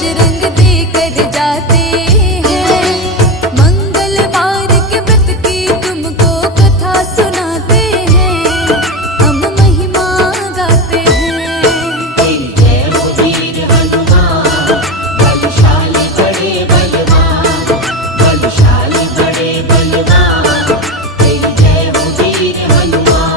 बजरंग देकर जाते हैं। मंगलवार के व्रत की तुमको कथा सुनाते हैं, हम महिमा गाते हैं। तेरी जय हो वीर हनुमान, बलशाली बड़े बलवान, बलशाली बड़े बलवान, तेरी जय हो वीर हनुमान।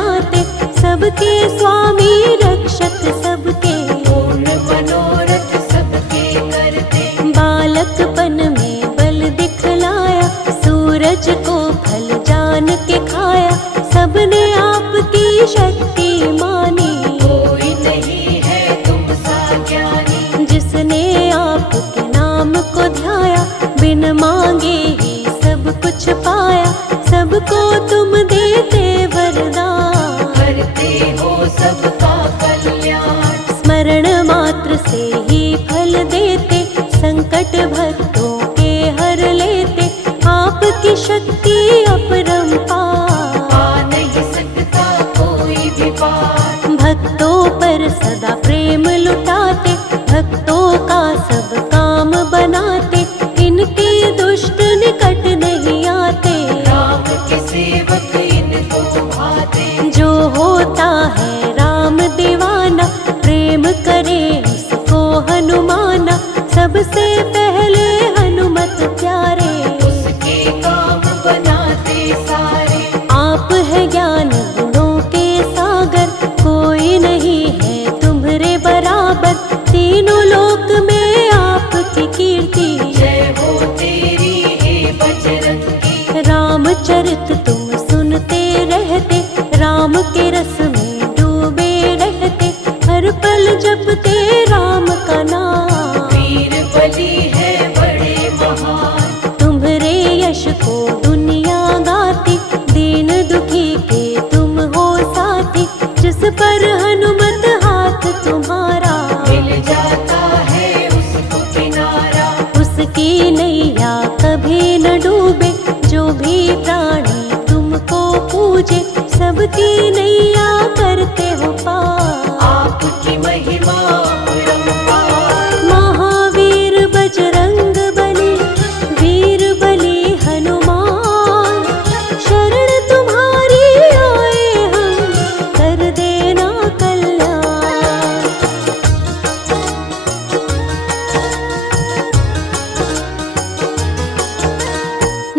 बनाते, सबके स्वामी रक्षक सबके, पूर्ण मनोरथ सबके करते। बालकपन में बल दिखलाया, सूरज को फल जान के खाया, सबने आपकी शक्ति मानी। कोई नहीं है तुम सा ज्ञानी, जिसने आपके नाम को ध्याया, बिन मांगे ही सब कुछ पाया, सबको तुम देते वरदान, करते हो सबका कल्याण। स्मरण मात्र से ही फल देते, संकट भक्तों के हर लेते, आपकी शक्ति अपरंपार, पा नहीं सकता कोई भी पार। भक्तों पर सदा प्रेम लुटाते, भक्तों का सब काम बनाते, इनके दुष्ट निकट नहीं आते, राम के सेवक इनको भाते। जो होता है राम दीवाना, प्रेम करे उसको हनुमाना, सबसे पहले हनुमत प्यारे, उसके काम बनाते सारे। आप है ज्ञान गुणों के सागर, कोई नहीं है तुम्हारे बराबर, तीनों लोक में आपकी कीर्ति, जय हो तेरी हे बजरंगी। रामचरित तुम सुनते रहते, राम के रस में डूबे रहते, हर पल जपते राम का नाम, वीर बली है बड़े महान। तुम्हारे यश को दुनिया गाती, दीन दुखी के तुम हो साथी, जिस पर हनुमत हाथ तुम्हारा, मिल जाता है उसको किनारा। उसकी नैया कभी न डूबे, जो भी प्राणी तुमको पूजे, सबकी नैया करते हो पार। आपकी महिमा अपरंपार। महावीर बजरंग बली, वीर बली हनुमान, शरण तुम्हारी आए हम, कर देना कल्याण।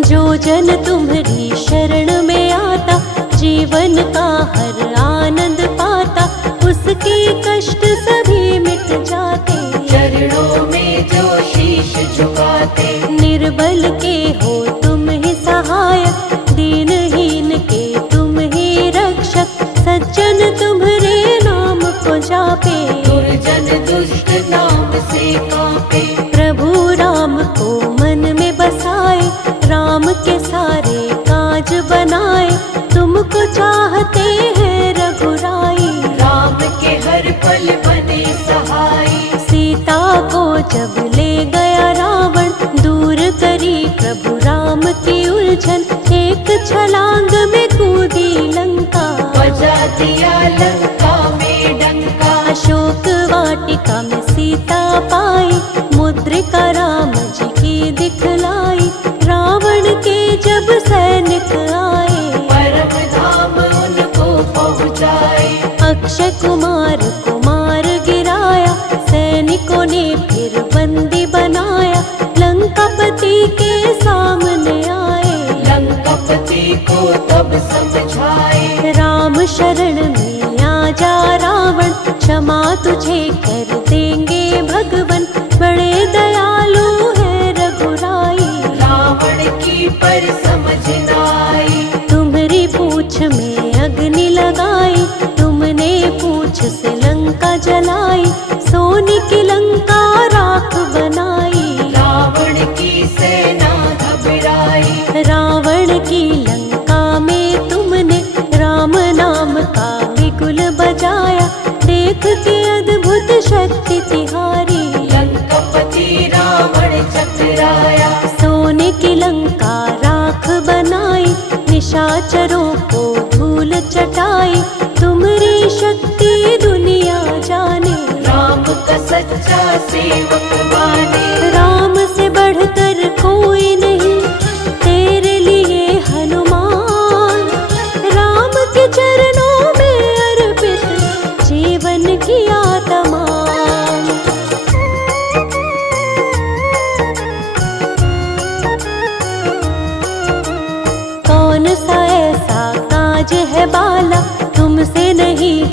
जो जन तुम्हारी शरण में आता, जीवन का हर आनंद पाता, उसके कष्ट सभी मिट जाते, चरणों में जो शीश झुकाते। निर्बल के हो तुम ही सहायक, दीनहीन के तुम ही रक्षक, सज्जन तुम्हारे नाम को जापे, दुर्जन दुष्ट नाम से कांपे। प्रभु राम को मन में बसाए, राम के सारे काज बनाए, तुमको चाहते हैं रघुराई, राम के हर पल बने सहाय। सीता को जब ले गया रावण, दूर करी प्रभु राम की उलझन, एक छलांग में कूदी लंका, बजा दिया लंका में डंका। अशोक वाटिका में सीता पाई, मुद्रिका राम जी की दिखलाई, रावण के जब सैनिक आए, परम धाम उनको पहुँचाए। अक्षय कुमार को मार गिराया, सैनिकों ने फिर बंदी बनाया, लंकापति के सामने आए, लंकापति को तब समझाए। राम शरण में आ जा रावण, क्षमा तुझे कर देंगे भगवन, बड़े दयालु है रघुराई, रावण की पर समझ न आई। तुम्हारी पूछ में अग्नि लगाई, तुमने पूछ से लंका जलाई, सोने की लंका राख बनाई, रावण की सेना घबराई। रावण की लंका में तुमने राम नाम का बिगुल बजाया, देख के अद्भुत शक्ति तिहारी, लंकापति रावण चकराया। सोने की लंका राख बनाई, निशाचरों को धूल चटाई, तुम्हारी शक्ति दुनिया जाने, राम का सच्चा सेवक माने। राम से बढ़कर कोई नहीं तेरे लिए हनुमान, राम के चरणों में अर्पित जीवन किया तमाम। कौन सा ऐसा काज है बाला,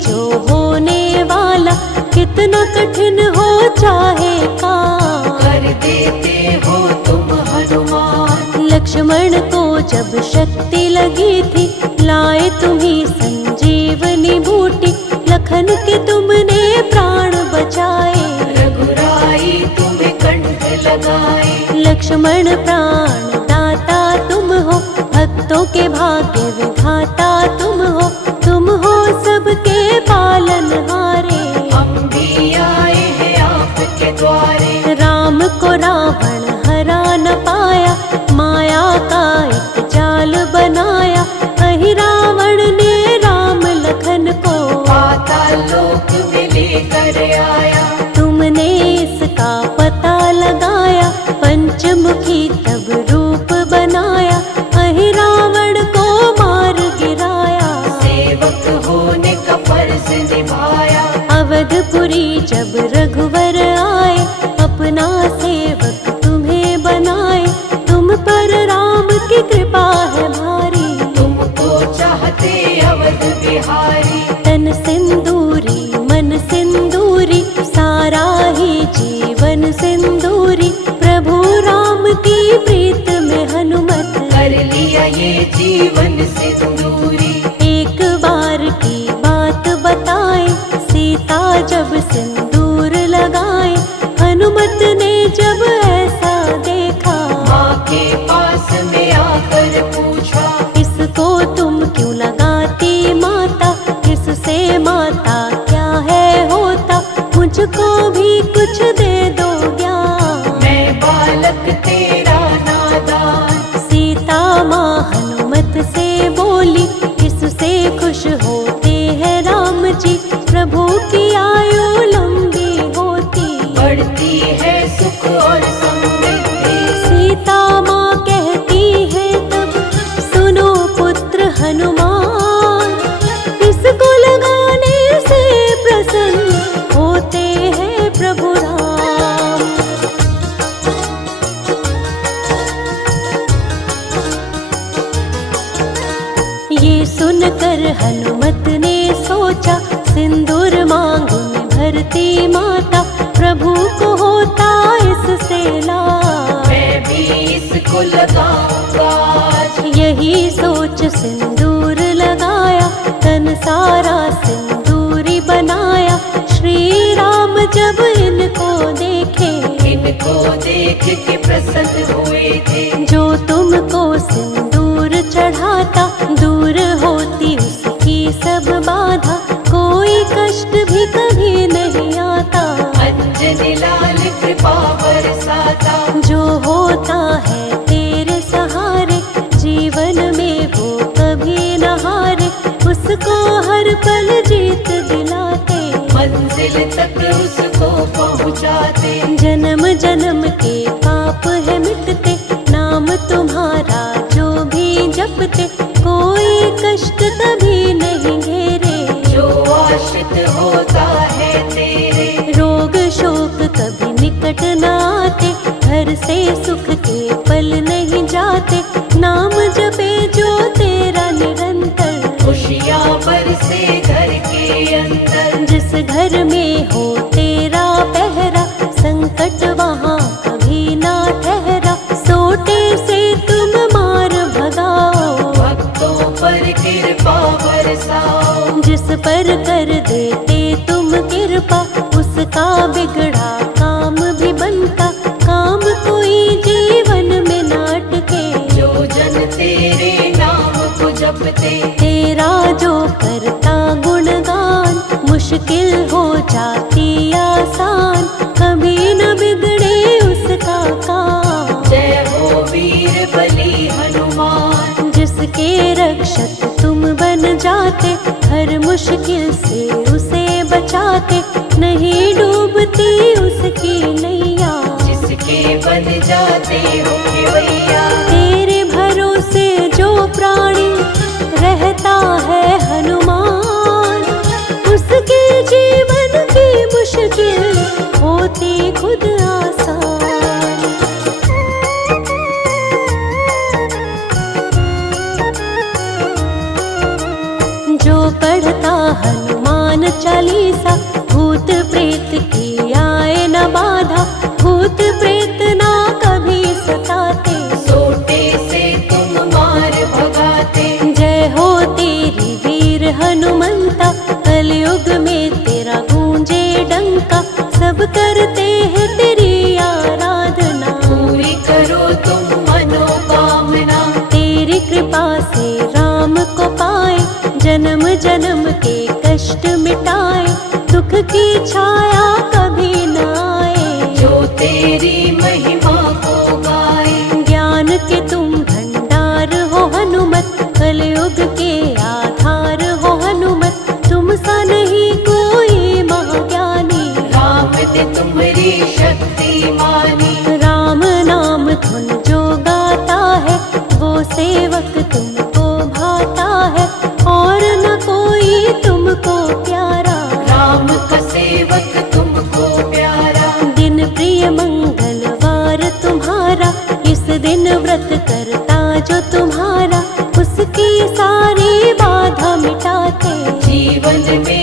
जो होने वाला कितना कठिन हो चाहे काम। कर देते हो तुम हनुमान। लक्ष्मण को जब शक्ति लगी थी, लाए तुम्ही संजीवनी बूटी। लखन के तुमने प्राण बचाए, रघुराई तुम्हें कंठ लगाए। लक्ष्मण प्राण दाता तुम हो, भक्तों के भाग्य विधाता तुम हो। तुम हो सबके पालनहारे, हम भी आए हैं आपके द्वारे। राम को रावण हरा न पाया, माया का एक जाल बनाया। वही रावण ने राम लखन को पाताल लोक में लेकर आया। तुमने इसका पता लगाया, पंचमुखी तब रूप बनाया। वही रावण को मार गिराया, सेवक होने का फर्ज निभाया। अवधपुरी जब रघुवर आए, अपना सेवक तुम्हें बनाए। तुम पर राम की कृपा है भारी, तुमको चाहते अवध बिहारी। तन सिंदूरी मन सिंदूरी, सारा ही जीवन सिंदूरी। प्रभु राम की प्रीत में हनुमत, कर लिया ये जीवन सिंदूरी। एक बार की बात बताए, सीता जब सिंदूर लगाए। हनुमत ने जब ऐसा देखा, माँ के पास में आकर पूछा। इसको तुम क्यों लगाती माता, इससे माता क्या है होता। मुझको भी कुछ दे दो ज्ञान, मैं बालक तेरा नादान। सीता माँ हनुमत से बोली, इससे खुश होते हैं राम जी। प्रभु की आयु लंबी होती, बढ़ती है सुख और समृद्धि। सीता माँ कहती है तब, सुनो पुत्र हनुमान। इसको लगाने से प्रसन्न होते हैं प्रभु राम। ये सुनकर हनुमत ने सोचा, सिंदूर मांग में भरती माता। प्रभु को होता इससे लाभ, मैं भी इसको लगाऊंगा आज। यही सोच सिंदूर लगाया, तन सारा सिंदूरी बनाया। श्री राम जब इनको देखे, इनको देख के प्रसन्न हुए थे। जो तुमको सिंदूर चढ़ाता, दूर होती उसकी सब बाधा। कोई कष्ट भी कभी नहीं आता, अंजनी लाल कृपा बरसाता। जो होता है तेरे सहारे, जीवन में वो कभी न हारे। उसको हर पल जीत दिलाते, मंजिल तक उसको पहुँचाते। जन्म जन्म के पाप है मिटते, नाम तुम्हारा जो भी जपते। कोई कष्ट कभी नहीं घेरे, जो आश्रित होता है तेरे। रोग शोक कभी निकट न आते, घर से सुख के पल नहीं जाते। नाम जपे जो तेरा निरंतर, खुशियाँ बरसे घर के अंदर। जिस घर में हो तेरा पहरा, संकट वहाँ कभी ना ठहरा। सोटे से तुम मार भगाओ, भक्तों पर कृपा बरसाओ। जिस पर कर देते तुम कृपा, उसका बिगड़ा काम भी बनता। काम कोई जीवन में नाटके, जो जन तेरे नाम को जपते। तेरा जो करता गुणगान, मुश्किल हो जाती आसान। कभी न बिगड़े उसका काम, जय हो वीर बली हनुमान। जिसके रक्षक तुम बन जाते, हर मुश्किल से उसे बचाते। नहीं डूबती उसकी नैया, जिसके बन जाते हो केवैया। तेरे भरोसे जो प्राणी रहता है हनुमान, उसके जीवन की मुश्किल होती खुद आसान। जो पढ़ता हनुमान की छाया कभी न आए। जो तेरी महिमा को गाए। ज्ञान के तुम भंडार हो हनुमत, कलयुग के आधार हो हनुमत, तुम सा नहीं कोई महाज्ञानी। राम ने तुम्हारी शक्ति मानी। राम नाम धुन जो गाता है, वो सेवक तुमको भाता है, और न कोई तुमको प्यारा। राम का सेवक तुमको प्यारा। दिन प्रिय मंगलवार तुम्हारा, इस दिन व्रत करता जो तुम्हारा, उसकी सारी बाधा मिटाते। जीवन में